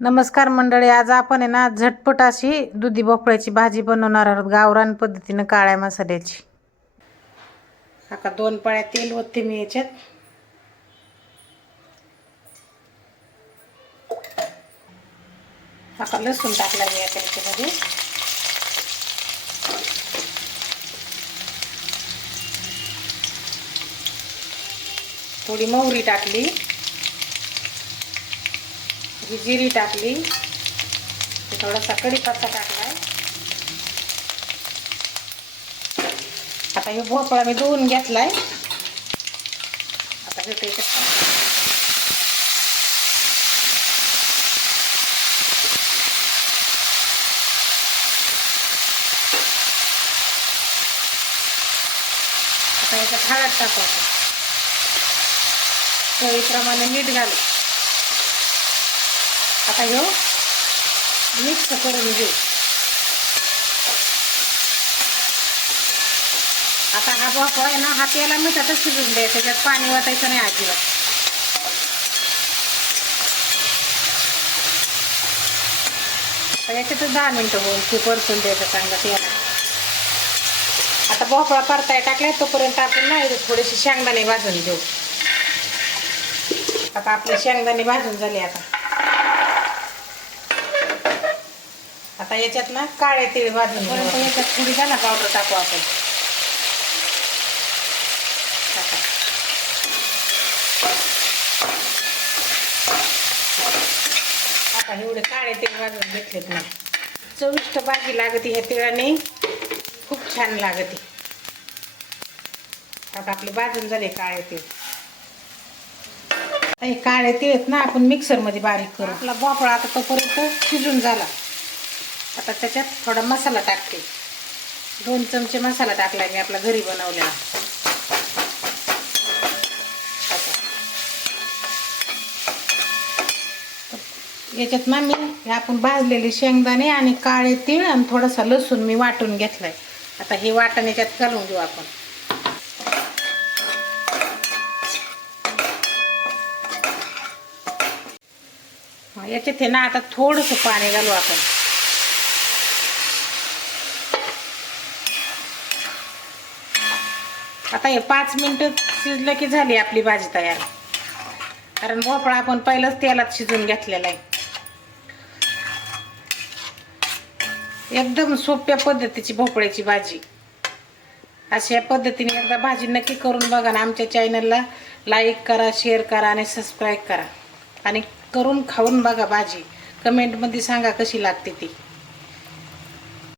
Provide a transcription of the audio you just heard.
नमस्कार मंडळी आज आपण आहे ना झटपट अशी दुधी भोपळ्याची भाजी बनवणार आहोत गावरान पद्धतीनं काळ्या मसाल्याची. आता दोन पळ्या तेल ओतते मी याच्यात. आता लसूण टाकला मी आता याच्यामध्ये. थोडी मोहरी टाकली. ही जिरी टाकली. ते थोडासा कढीपत्ता टाकलाय. आता हे भोपळा मी धुवून घेतलाय. आता हे आता याच्यात हळद टाकू आपण चवीप्रमाणे मीठ घालू आता घेऊ हो, मिक्स करून घेऊ. आता हा भोपळा आहे ना हात याला मिठातच शिजून द्यायचं त्याच्यात पाणी वाटायचं नाही अजिबात. याच्यातच दहा मिनटं होऊन खूप परसून द्यायचं चांगलं त्याला आता भोपळा परताय टाकलाय तोपर्यंत आपण नाही थोडेसे शेंगदाणे भाजून घेऊ. आता आपले शेंगदाणे भाजून झाले आता. आता याच्यात ना काळे तीळ भाजून घेऊ. याच्यात थोडी झाला पावडर टाकू आपण. आता एवढे काळे तीळ भाजून घेतलेत ना. चविष्ट भाजी लागते ह्या तिळाने. खूप छान लागते. आता आपले भाजून झाले काळे तीळ. काळे तीळ आहेत ना आपण मिक्सरमध्ये बारीक करू. आपला भोपळा आता तोपर्यंत शिजून झाला. आता त्याच्यात थोडा मसाला टाकते. दोन चमचे मसाला टाकला मी आपला घरी बनवलेला. याच्यात ना मी हे आपण भाजलेले शेंगदाणे आणि काळे तीळ आणि थोडासा लसूण मी वाटून घेतलाय. आता हे वाटण याच्यात घालून घेऊ आपण. याच्यात हे ना आता थोडंसं पाणी घालू आपण. आता हे पाच मिनटं शिजलं की झाली आपली भाजी तयार. कारण भोपळा आपण पहिलंच तेलात शिजून घेतलेला आहे. एकदम सोप्या पद्धतीची भोपळ्याची भाजी. अशा पद्धतीने एकदा भाजी नक्की करून बघा ना आमच्या चॅनलला लाईक करा शेअर करा आणि सबस्क्राईब करा. आणि करून खाऊन बघा भाजी. कमेंटमध्ये सांगा कशी लागते ती.